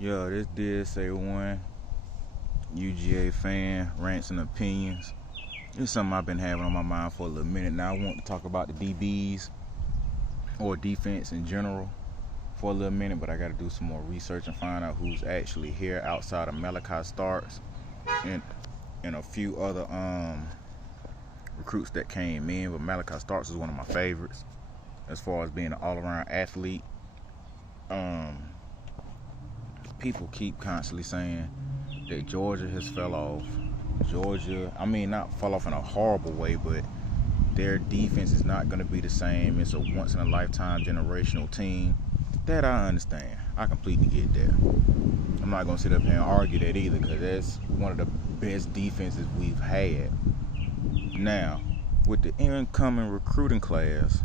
Yo, this DSA1 UGA fan rants and opinions. It's something I've been having on my mind for a little minute now. I want to talk about the DBs or defense in general for a little minute, but I got to do some more research and find out who's actually here outside of Malachi Starks and a few other recruits that came in. But Malachi Starks is one of my favorites as far as being an all-around athlete. People keep constantly saying that Georgia has fell off. Not fell off in a horrible way, but their defense is not going to be the same. It's a once-in-a-lifetime generational team. That I understand. I completely get that. I'm not going to sit up here and argue that either, because that's one of the best defenses we've had. Now, with the incoming recruiting class,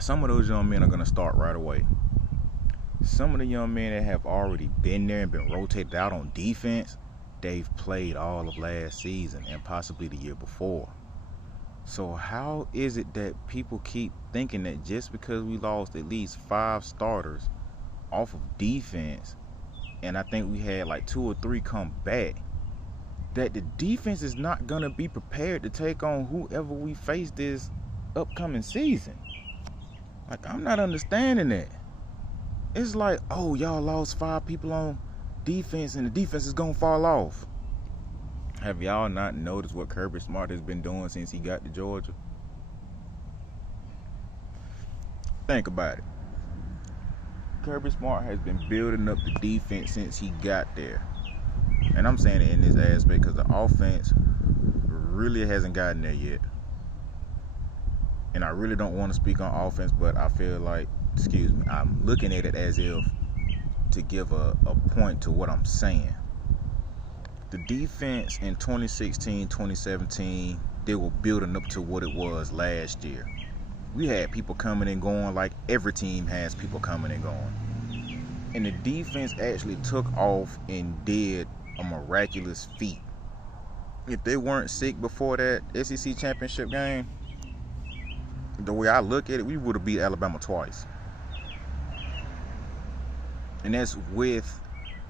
some of those young men are going to start right away. Some of the young men that have already been there and been rotated out on defense, they've played all of last season and possibly the year before. So how is it that people keep thinking that just because we lost at least 5 starters off of defense, and I think we had like 2 or 3 come back, that the defense is not going to be prepared to take on whoever we face this upcoming season? Like, I'm not understanding that. It's like, oh, y'all lost 5 people on defense and the defense is going to fall off. Have y'all not noticed what Kirby Smart has been doing since he got to Georgia? Think about it. Kirby Smart has been building up the defense since he got there. And I'm saying it in this aspect because the offense really hasn't gotten there yet. And I really don't want to speak on offense, but I feel like, I'm looking at it as if to give a point to what I'm saying. The defense in 2016, 2017, they were building up to what it was last year. We had people coming and going like every team has people coming and going. And the defense actually took off and did a miraculous feat. If they weren't sick before that SEC championship game, the way I look at it, we would have beat Alabama twice. And that's with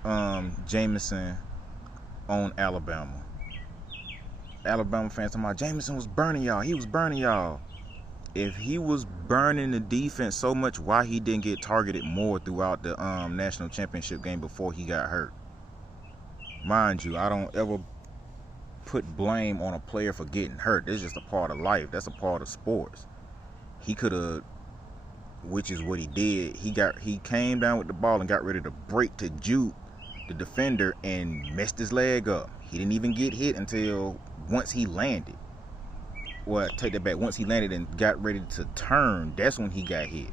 Jameson on Alabama. Alabama fans talking about Jameson was burning y'all. He was burning y'all. If he was burning the defense so much, why he didn't get targeted more throughout the national championship game before he got hurt? Mind you, I don't ever put blame on a player for getting hurt. That's just a part of life. That's a part of sports. He could have, which is what he did. He came down with the ball and got ready to break to juke the defender and messed his leg up. He didn't even get hit until once he landed. Well, take that back. Once he landed and got ready to turn, that's when he got hit.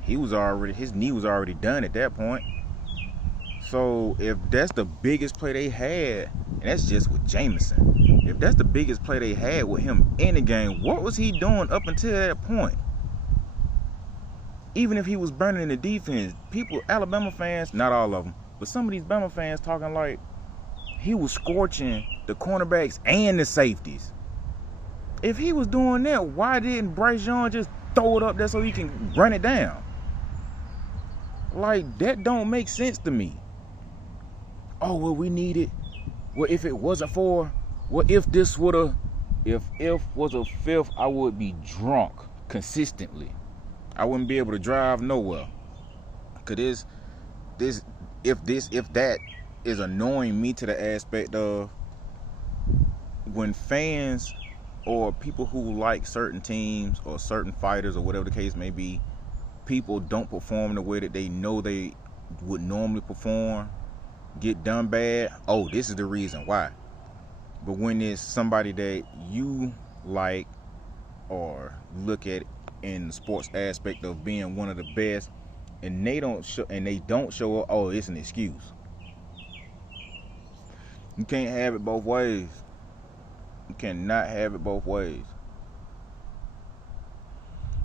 His knee was already done at that point. So if that's the biggest play they had, and that's just with Jameson, if that's the biggest play they had with him in the game, what was he doing up until that point? Even if he was burning the defense, people, Alabama fans, not all of them, but some of these Bama fans talking like he was scorching the cornerbacks and the safeties. If he was doing that, why didn't Bryce Young just throw it up there so he can run it down? Like, that don't make sense to me. Oh, well, we need it. Well, if it wasn't for, well, if this would have, if was a fifth, I would be drunk consistently. I wouldn't be able to drive nowhere. Cause if that is annoying me to the aspect of when fans or people who like certain teams or certain fighters or whatever the case may be, people don't perform the way that they know they would normally perform, get done bad. Oh, this is the reason why. But when it's somebody that you like or look at in the sports aspect of being one of the best, and they don't show up, oh, it's an excuse. You can't have it both ways. You cannot have it both ways.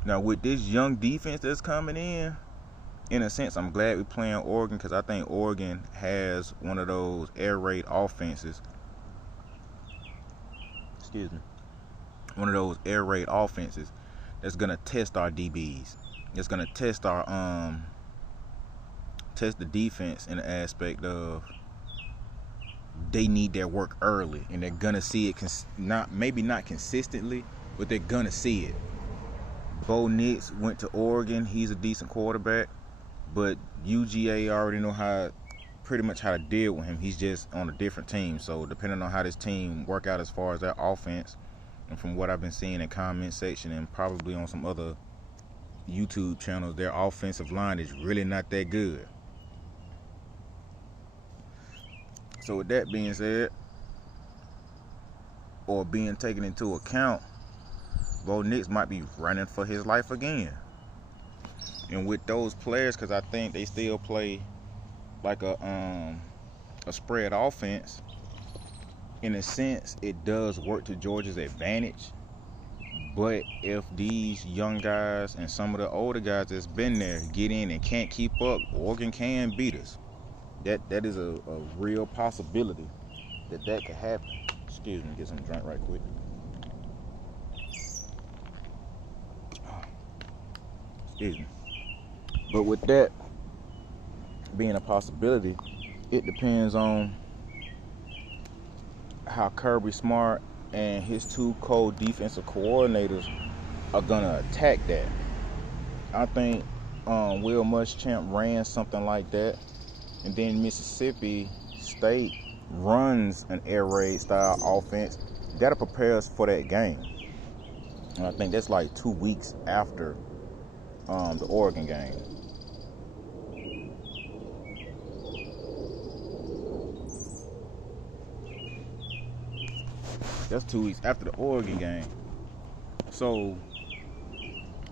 Now, with this young defense that's coming in a sense, I'm glad we're playing Oregon, because I think Oregon has one of those air raid offenses. One of those air raid offenses that's gonna test our DBs. It's gonna test our test the defense in the aspect of they need their work early, and they're gonna see it. Maybe not consistently, but they're gonna see it. Bo Nix went to Oregon. He's a decent quarterback, but UGA already know pretty much how to deal with him. He's just on a different team. So depending on how this team work out as far as their offense, and from what I've been seeing in comment section and probably on some other YouTube channels, their offensive line is really not that good. So with that being said, or being taken into account, Bo Nix might be running for his life again. And with those players, because I think they still play like a spread offense, in a sense, it does work to Georgia's advantage. But if these young guys and some of the older guys that's been there get in and can't keep up, Oregon can beat us. That is a real possibility that could happen. Excuse me, get some drink right quick. Excuse me. But with that being a possibility, it depends on how Kirby Smart and his two co-defensive coordinators are gonna attack that. I think Will Muschamp ran something like that, and then Mississippi State runs an air raid style offense. That'll prepare us for that game. And I think that's like 2 weeks after the Oregon game. That's 2 weeks after the Oregon game. So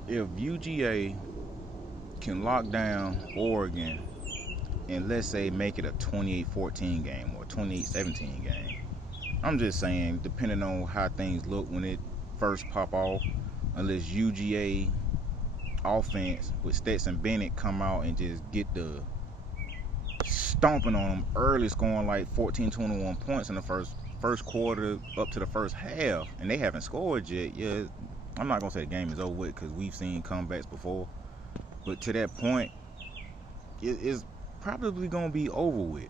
if UGA can lock down Oregon and let's say make it a 28-14 game or 28-17 game, I'm just saying, depending on how things look when it first pop off, unless UGA offense with Stetson Bennett come out and just get the stomping on them early, scoring like 14-21 points in the first quarter up to the first half, and they haven't scored yet. Yeah, I'm not gonna say the game is over with because we've seen comebacks before, but to that point, it's probably gonna be over with.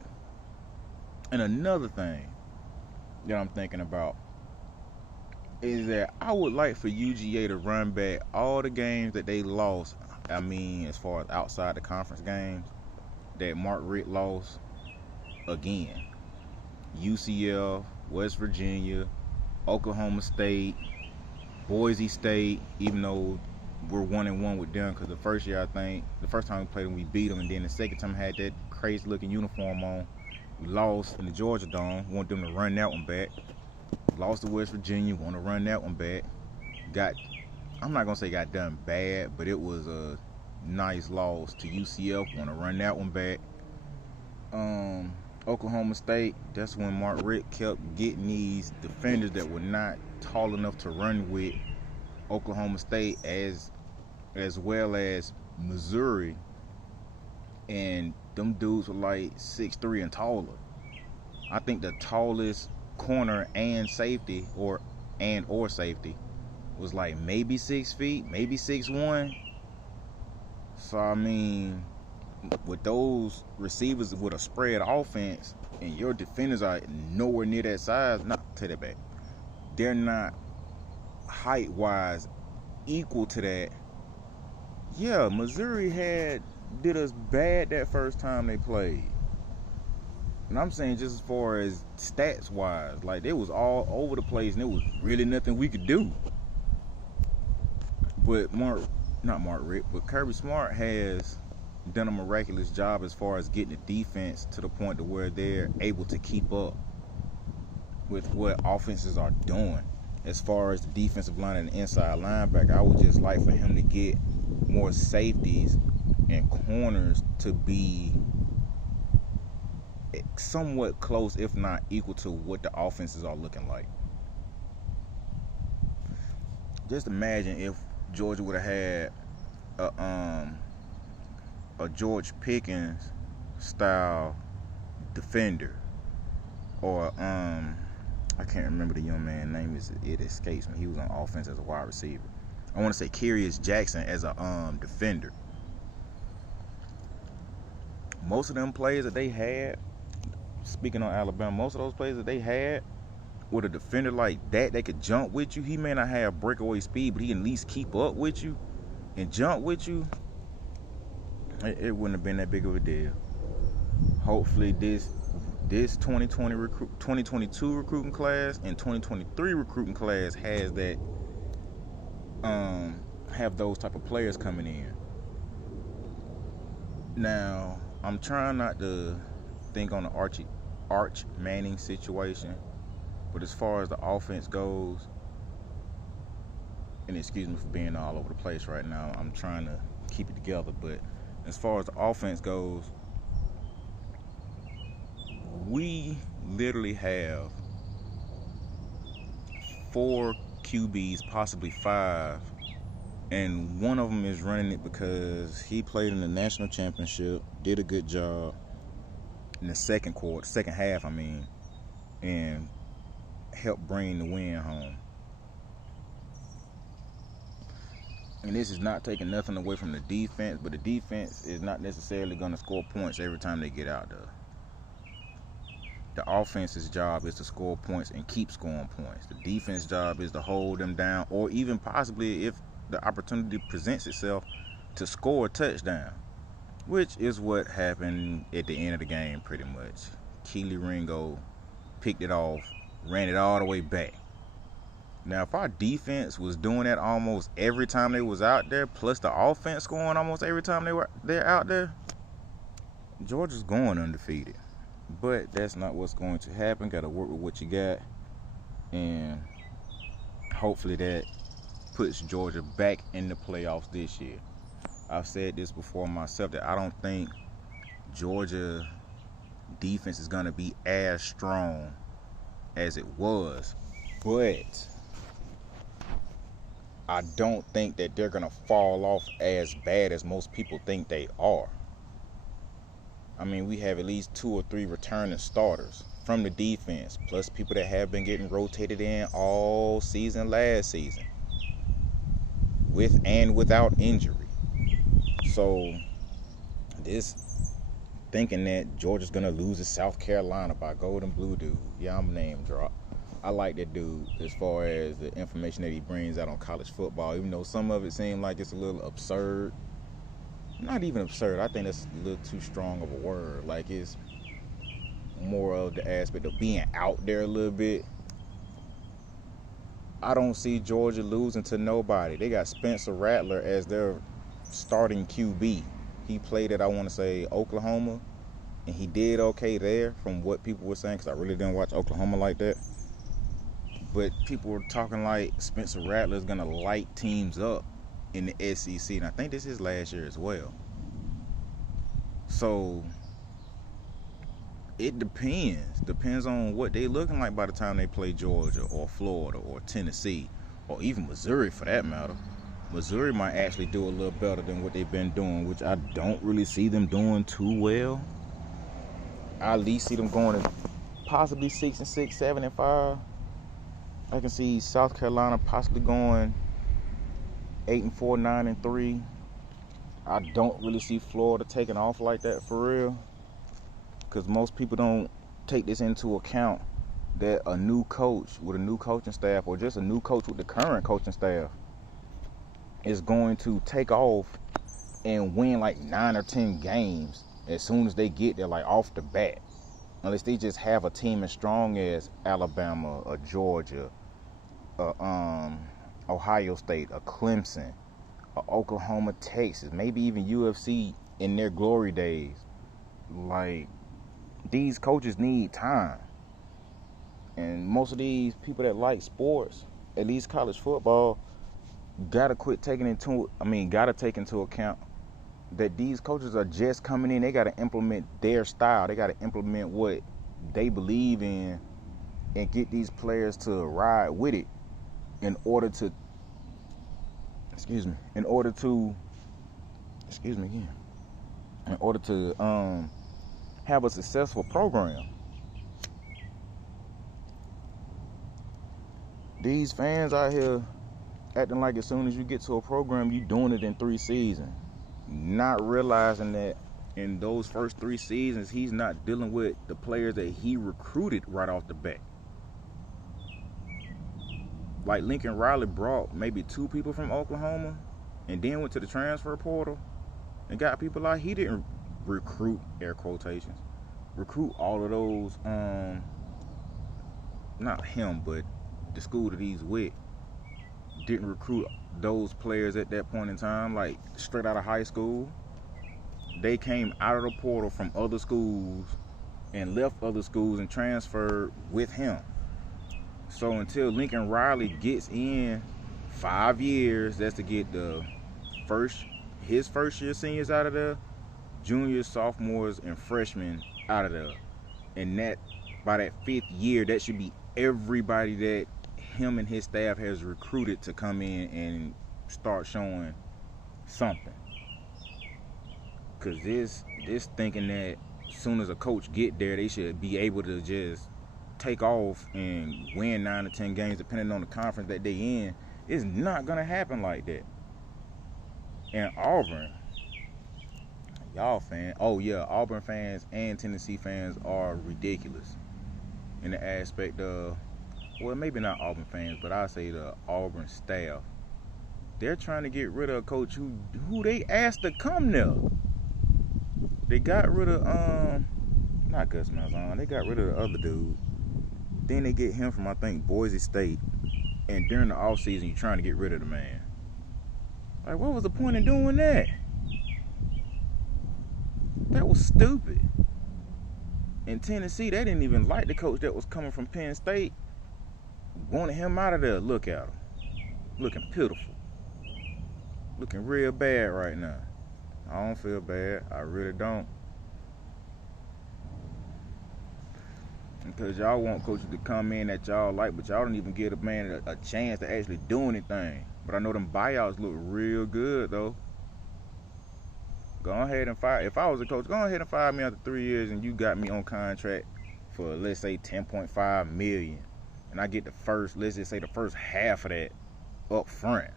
And another thing that I'm thinking about is that I would like for UGA to run back all the games that they lost. I mean, as far as outside the conference games that Mark Richt lost again. UCF, West Virginia, Oklahoma State, Boise State, even though we're 1-1 with them, because the first year, I think, the first time we played them, we beat them, and then the second time had that crazy looking uniform on. We lost in the Georgia Dome. Want them to run that one back. Lost to West Virginia. Want to run that one back. I'm not gonna say got done bad, but it was a nice loss to UCF. Want to run that one back. Oklahoma State. That's when Mark Richt kept getting these defenders that were not tall enough to run with Oklahoma State, as well as Missouri, and them dudes were like 6'3" and taller. I think the tallest corner and safety or safety was like maybe 6 feet, maybe 6'1". So I mean, with those receivers with a spread offense and your defenders are nowhere near that size, not to that back, they're not height wise equal to that. Yeah, Missouri did us bad that first time they played. And I'm saying just as far as stats wise, like it was all over the place and there was really nothing we could do. But Kirby Smart has done a miraculous job as far as getting the defense to the point to where they're able to keep up with what offenses are doing. As far as the defensive line and the inside linebacker, I would just like for him to get more safeties and corners to be somewhat close, if not equal to what the offenses are looking like. Just imagine if Georgia would have had a George Pickens style defender, or I can't remember the young man's name. It escapes me. He was on offense as a wide receiver. I want to say Curious Jackson as a defender. most of them players that they had, speaking on Alabama, most of those players that they had, with a defender like that could jump with you. He may not have breakaway speed, but he can at least keep up with you and jump with you. It wouldn't have been that big of a deal. Hopefully this 2022 recruiting class and 2023 recruiting class has that, have those type of players coming in. Now, I'm trying not to think on the Arch Manning situation, but as far as the offense goes, and excuse me for being all over the place right now, I'm trying to keep it together, but as far as the offense goes, we literally have 4 QBs, possibly 5, and one of them is running it because he played in the national championship, did a good job in the second half, and helped bring the win home. And this is not taking nothing away from the defense, but the defense is not necessarily going to score points every time they get out there. The offense's job is to score points and keep scoring points. The defense's job is to hold them down, or even possibly, if the opportunity presents itself, to score a touchdown, which is what happened at the end of the game pretty much. Keely Ringo picked it off, ran it all the way back. Now, if our defense was doing that almost every time they was out there, plus the offense scoring almost every time they're out there, Georgia's going undefeated. But that's not what's going to happen. Got to work with what you got, and hopefully that puts Georgia back in the playoffs this year. I've said this before myself, that I don't think Georgia defense is going to be as strong as it was, but I don't think that they're going to fall off as bad as most people think they are. We have at least 2 or 3 returning starters from the defense, plus people that have been getting rotated in all season last season, with and without injury. So this thinking that Georgia's going to lose to South Carolina by Golden Blue dude, yeah, I'm name drop. I like that dude as far as the information that he brings out on college football, even though some of it seems like it's a little absurd. Not even absurd, I think that's a little too strong of a word. Like, it's more of the aspect of being out there a little bit. I don't see Georgia losing to nobody. They got Spencer Rattler as their starting QB. He played at, I want to say, Oklahoma, and he did okay there from what people were saying, because I really didn't watch Oklahoma like that. But people were talking like Spencer Rattler is going to light teams up in the SEC, and I think this is last year as well. So it depends on what they looking like by the time they play Georgia or Florida or Tennessee or even Missouri for that matter. Missouri might actually do a little better than what they've been doing, which I don't really see them doing too well. I at least see them going to possibly 6-6, 7-5. I can see South Carolina possibly going 8-4, 9-3. I don't really see Florida taking off like that for real, because most people don't take this into account, that a new coach with a new coaching staff, or just a new coach with the current coaching staff, is going to take off and win like 9 or 10 games as soon as they get there, like off the bat, unless they just have a team as strong as Alabama or Georgia, Ohio State, or Clemson, or Oklahoma, Texas, maybe even UFC in their glory days. Like, these coaches need time. And most of these people that like sports, at least college football, gotta take into account that these coaches are just coming in. They gotta implement their style. They gotta implement what they believe in and get these players to ride with it in order to have a successful program. These fans out here acting like as soon as you get to a program, you doing it in 3 seasons, not realizing that in those first 3 seasons, he's not dealing with the players that he recruited right off the bat. Like Lincoln Riley brought maybe 2 people from Oklahoma and then went to the transfer portal and got people like he didn't recruit, air quotations, recruit all of those, not him, but the school that he's with didn't recruit those players at that point in time, like straight out of high school. They came out of the portal from other schools and left other schools and transferred with him. So until Lincoln Riley gets in 5 years, that's to get his first year seniors out of there, juniors, sophomores, and freshmen out of there. And that by that 5th year, that should be everybody that him and his staff has recruited to come in and start showing something. Because this thinking that as soon as a coach get there, they should be able to just take off and win 9 to 10 games depending on the conference that they in, it's not going to happen like that. And Auburn, Auburn fans and Tennessee fans are ridiculous in the aspect of, well, maybe not Auburn fans, but I say the Auburn staff. They're trying to get rid of a coach who they asked to come there. They got rid of not Gus Malzahn. They got rid of the other dude. Then they get him from, I think, Boise State. And during the offseason, you're trying to get rid of the man. Like, what was the point in doing that? That was stupid. In Tennessee, they didn't even like the coach that was coming from Penn State. Wanted him out of there. Look at him. Looking pitiful. Looking real bad right now. I don't feel bad. I really don't. Because y'all want coaches to come in that y'all like, but y'all don't even give a man a chance to actually do anything. But I know them buyouts look real good, though. Go ahead and fire. If I was a coach, go ahead and fire me after 3 years and you got me on contract for, let's say, $10.5 million. And I get the first half of that up front.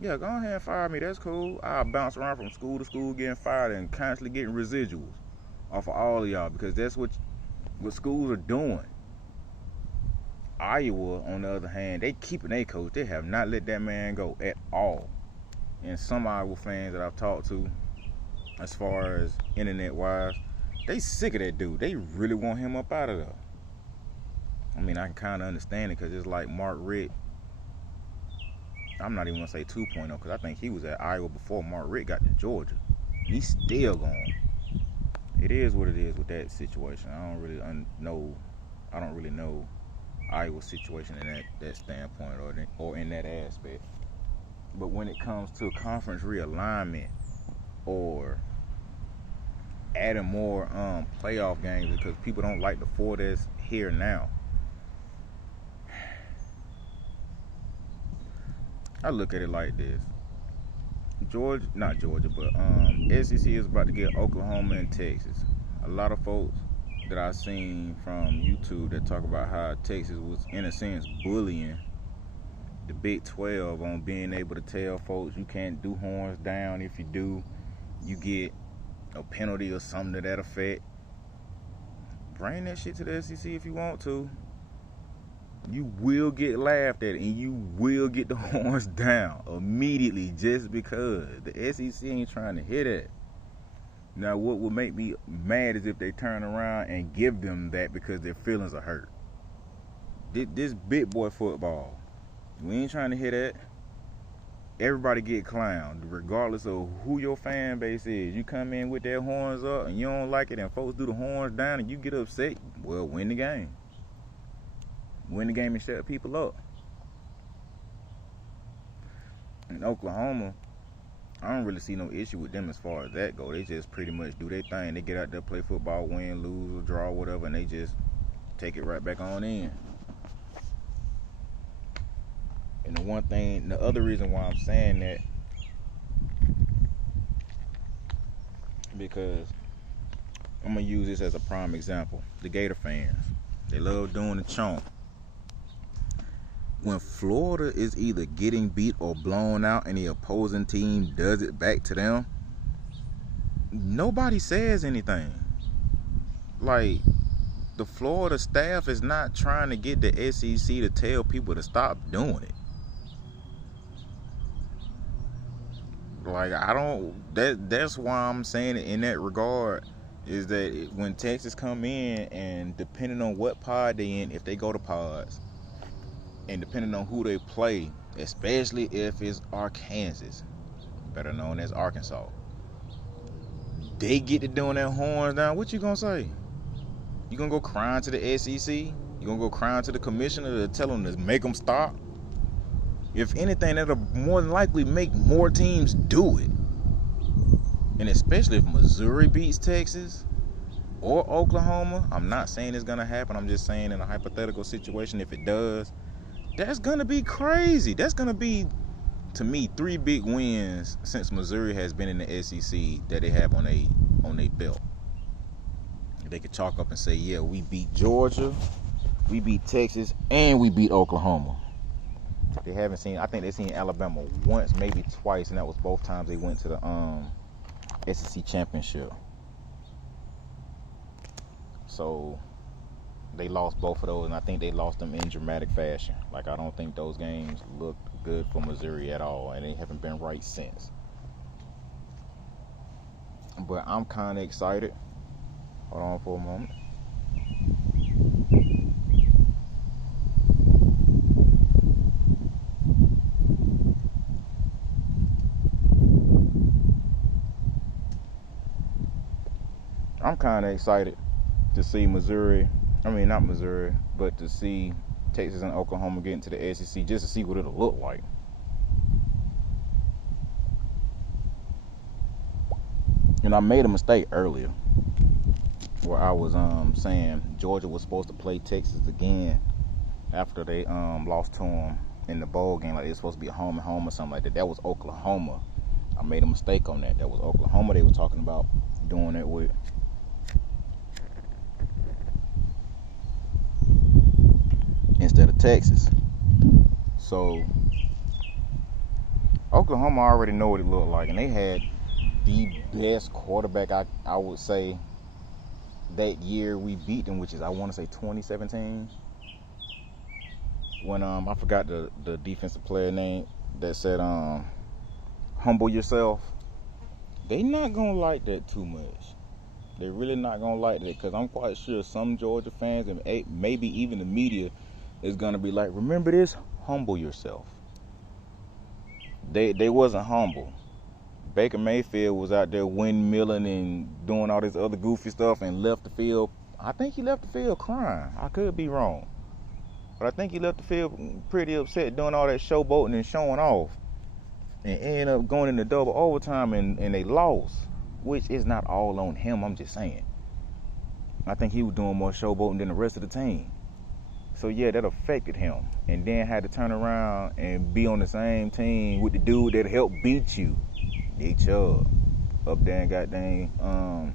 Yeah, go ahead and fire me. That's cool. I'll bounce around from school to school getting fired and constantly getting residuals off of all of y'all, because that's what schools are doing. Iowa, on the other hand, they keeping their coach. They have not let that man go at all. And some Iowa fans that I've talked to, as far as internet-wise, they sick of that dude. They really want him up out of there. I mean, I can kind of understand it, because it's like Mark Richt. I'm not even going to say 2.0, because I think he was at Iowa before Mark Richt got to Georgia. And he's still going. It is what it is with that situation. I don't really know Iowa's situation in that standpoint or in that aspect. But when it comes to conference realignment or adding more playoff games, because people don't like the 4 that's here now, I look at it like this. SEC is about to get Oklahoma and Texas. A lot of folks that I've seen from YouTube that talk about how Texas was, in a sense, bullying the Big 12 on being able to tell folks you can't do horns down. If you do, you get a penalty or something to that effect. Bring that shit to the SEC if you want to. You will get laughed at and you will get the horns down immediately, just because the SEC ain't trying to hit it. Now, what would make me mad is if they turn around and give them that because their feelings are hurt. This big boy football, we ain't trying to hit that. Everybody get clowned, regardless of who your fan base is. You come in with their horns up and you don't like it, and folks do the horns down and you get upset, well, win the game. Win the game and shut people up. In Oklahoma, I don't really see no issue with them as far as that go. They just pretty much do their thing. They get out there, play football, win, lose, or draw, whatever, and they just take it right back on in. And the other reason why I'm saying that, because I'm going to use this as a prime example. The Gator fans, they love doing the chomp. When Florida is either getting beat or blown out and the opposing team does it back to them, nobody says anything. Like, the Florida staff is not trying to get the SEC to tell people to stop doing it. Like, I don't, that's why I'm saying it in that regard, is that when Texas come in, and depending on what pod they in, if they go to pods, and depending on who they play, especially if it's Arkansas, better known as Arkansas, they get to doing their horns down. What you gonna say? You gonna go crying to the SEC? You gonna go crying to the commissioner to tell them to make them stop? If anything, that'll more than likely make more teams do it. And especially if Missouri beats Texas or Oklahoma, I'm not saying it's gonna happen. I'm just saying in a hypothetical situation, if it does, that's gonna be crazy. That's gonna be, to me, 3 big wins since Missouri has been in the SEC that they have on their belt. They could chalk up and say, yeah, we beat Georgia, we beat Texas, and we beat Oklahoma. They haven't seen, I think they've seen Alabama once, maybe twice, and that was both times they went to the SEC championship. So they lost both of those, and I think they lost them in dramatic fashion. Like, I don't think those games looked good for Missouri at all, and they haven't been right since. But I'm kind of excited. Hold on for a moment. I'm kind of excited to see Missouri, I mean not Missouri, but to see Texas and Oklahoma get into the SEC, just to see what it'll look like. And I made a mistake earlier where I was saying Georgia was supposed to play Texas again after they lost to them in the bowl game, like it's supposed to be a home and home or something like that. That was Oklahoma. I made a mistake on that. That was Oklahoma they were talking about doing it with. Instead of Texas. So Oklahoma already know what it looked like, and they had the best quarterback, I would say, that year we beat them, which is, I want to say, 2017, when I forgot the defensive player name that said humble yourself. They not gonna like that too much. They're really not gonna like that, because I'm quite sure some Georgia fans and maybe even the media is gonna be like, remember this, humble yourself. They wasn't humble. Baker Mayfield was out there windmilling and doing all this other goofy stuff and left the field. I think he left the field crying. I could be wrong, but I think he left the field pretty upset, doing all that showboating and showing off, and ended up going into double overtime, and they lost, which is not all on him. I'm just saying. I think he was doing more showboating than the rest of the team. So yeah, that affected him, and then had to turn around and be on the same team with the dude that helped beat you, Nick Chubb, up there in goddamn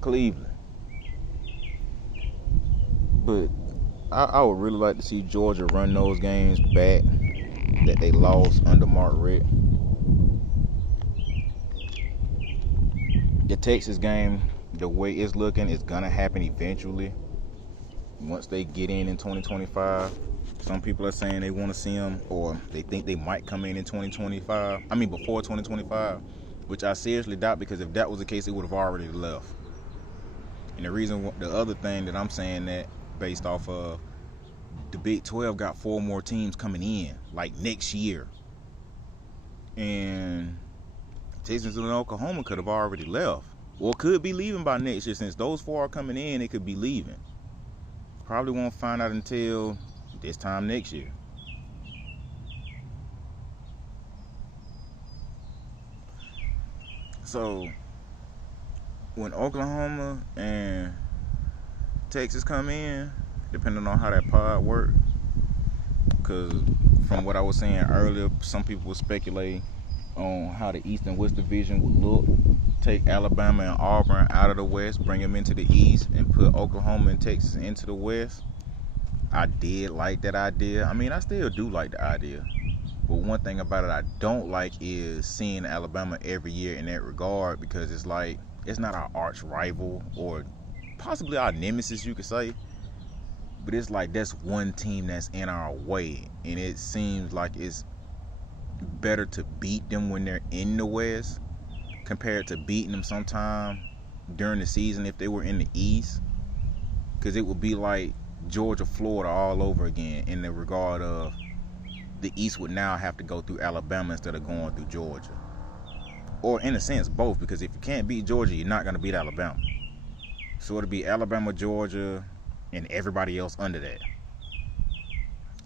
Cleveland. But I would really like to see Georgia run those games back that they lost under Mark Richt. The Texas game, the way it's looking, is gonna happen eventually. Once they get in 2025, some people are saying they want to see them, or they think they might come in 2025. I mean, before 2025, which I seriously doubt, because if that was the case, it would have already left. And the other thing that I'm saying that, based off of the Big 12 got 4 more teams coming in, like next year. And Texas and Oklahoma could have already left, or could be leaving by next year. Since those 4 are coming in, they could be leaving. Probably won't find out until this time next year. So when Oklahoma and Texas come in, depending on how that pod works, because from what I was saying earlier, some people were speculating on how the East and West Division would look. Take Alabama and Auburn out of the West, bring them into the East, and put Oklahoma and Texas into the West. I did like that idea. I mean, I still do like the idea. But one thing about it I don't like is seeing Alabama every year in that regard, because it's like, it's not our arch rival or possibly our nemesis, you could say. But it's like, that's one team that's in our way, and it seems like it's better to beat them when they're in the West compared to beating them sometime during the season if they were in the East, because it would be like Georgia, Florida all over again, in the regard of the East would now have to go through Alabama instead of going through Georgia. Or in a sense, both, because if you can't beat Georgia, you're not going to beat Alabama. So it'll be Alabama, Georgia, and everybody else under that.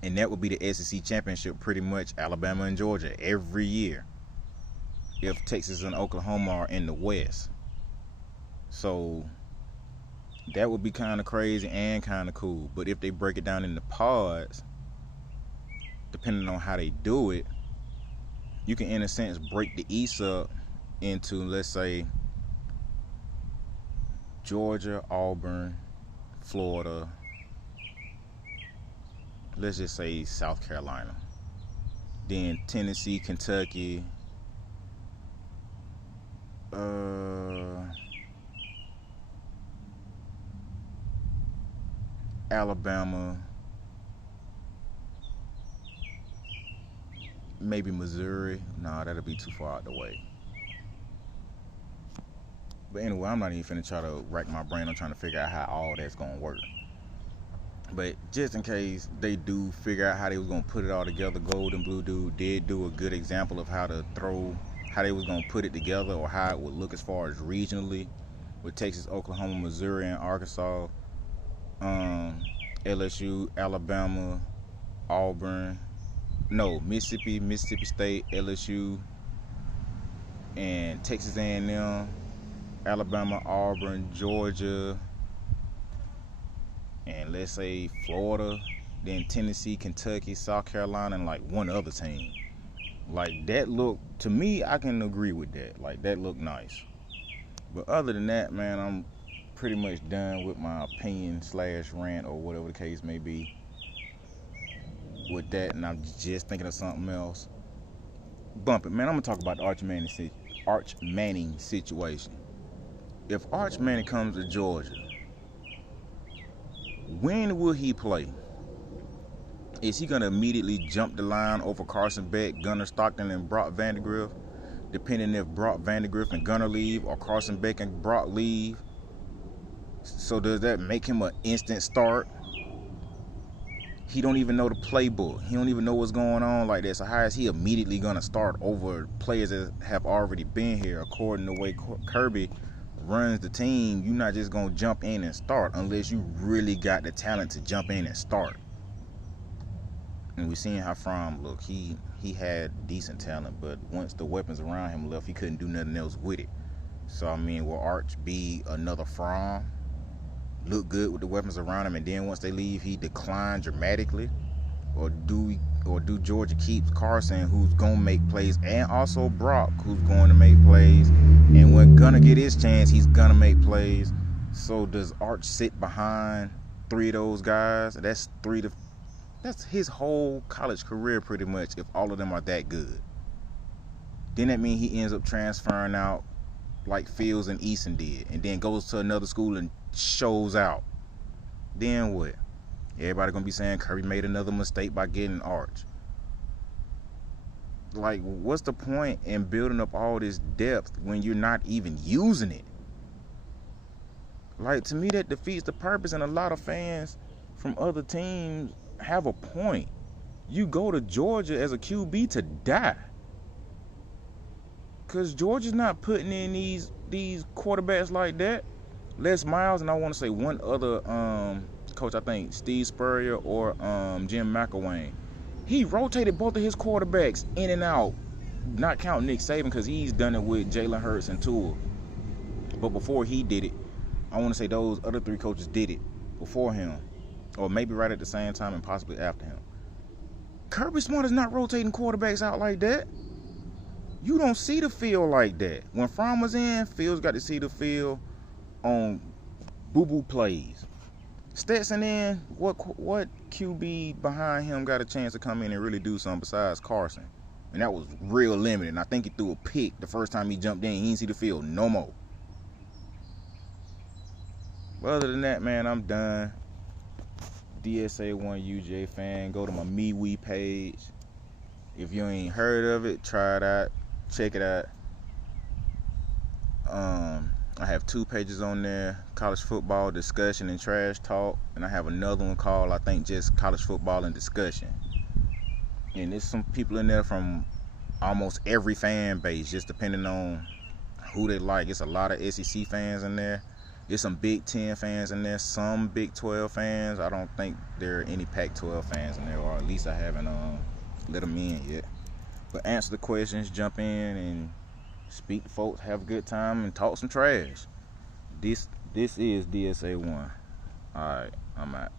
And that would be the SEC championship, pretty much Alabama and Georgia every year, if Texas and Oklahoma are in the West. So that would be kind of crazy and kind of cool. But if they break it down into pods, depending on how they do it, you can, in a sense, break the East up into, let's say, Georgia, Auburn, Florida, let's just say South Carolina, then Tennessee, Kentucky, Alabama, maybe Missouri. Nah, that'll be too far out the way. But anyway, I'm not even finna try to rack my brain on trying to figure out how all that's gonna work. But just in case they do figure out how they was gonna put it all together, Gold and Blue Dude did do a good example of how they was gonna put it together, or how it would look as far as regionally, with Texas, Oklahoma, Missouri, and Arkansas, LSU, Alabama, Auburn, no, Mississippi State, LSU, and Texas A&M, Alabama, Auburn, Georgia, and let's say Florida, then Tennessee, Kentucky, South Carolina, and like one other team. Like, that look, to me, I can agree with that. Like, that looked nice. But other than that, man, I'm pretty much done with my opinion / rant, or whatever the case may be, with that. And I'm just thinking of something else. Bump it, man. I'm gonna talk about the Arch Manning situation. If Arch Manning comes to Georgia, when will he play? Is he gonna immediately jump the line over Carson Beck, Gunnar Stockton, and Brock Vandagriff, depending if Brock Vandagriff and Gunnar leave, or Carson Beck and Brock leave? So does that make him an instant start? He don't even know the playbook. He don't even know what's going on like that. So how is he immediately gonna start over players that have already been here? According to the way Kirby runs the team, you're not just gonna jump in and start unless you really got the talent to jump in and start. And we seen how Fromm looked. He had decent talent, but once the weapons around him left, he couldn't do nothing else with it. So I mean, will Arch be another Fromm? Look good with the weapons around him, and then once they leave, he decline dramatically? Or do Georgia keep Carson, who's gonna make plays, and also Brock, who's going to make plays, and when gonna get his chance, he's gonna make plays? So does Arch sit behind three of those guys? That's his whole college career pretty much, if all of them are that good. Then that means he ends up transferring out like Fields and Eason did, and then goes to another school and shows out. Then what? Everybody gonna be saying Kirby made another mistake by getting Arch. Like, what's the point in building up all this depth when you're not even using it? Like, to me, that defeats the purpose, and a lot of fans from other teams have a point. You go to Georgia as a QB to die, because Georgia's not putting in these quarterbacks like that. Les Miles, and I want to say one other coach, I think Steve Spurrier or Jim McElwain. He rotated both of his quarterbacks in and out, not counting Nick Saban, because he's done it with Jalen Hurts and Tua. But before he did it, I want to say those other three coaches did it before him, or maybe right at the same time and possibly after him. Kirby Smart is not rotating quarterbacks out like that. You don't see the field like that. When Fromm was in, Fields got to see the field on boo-boo plays. Stetson in, what QB behind him got a chance to come in and really do something besides Carson? And that was real limited. And I think he threw a pick the first time he jumped in. He didn't see the field no more. But other than that, man, I'm done. DSA1 UGA fan, go to my MeWe page. If you ain't heard of it, try it out. Check it out. I have 2 pages on there, college football discussion and trash talk, and I have another one called, I think, just college football and discussion. And there's some people in there from almost every fan base, just depending on who they like. It's a lot of SEC fans in there. There's some Big 10 fans in there, some Big 12 fans. I don't think there are any Pac-12 fans in there, or at least I haven't let them in yet. But answer the questions, jump in and speak to folks, have a good time, and talk some trash. This is DSA1. Alright, I'm out.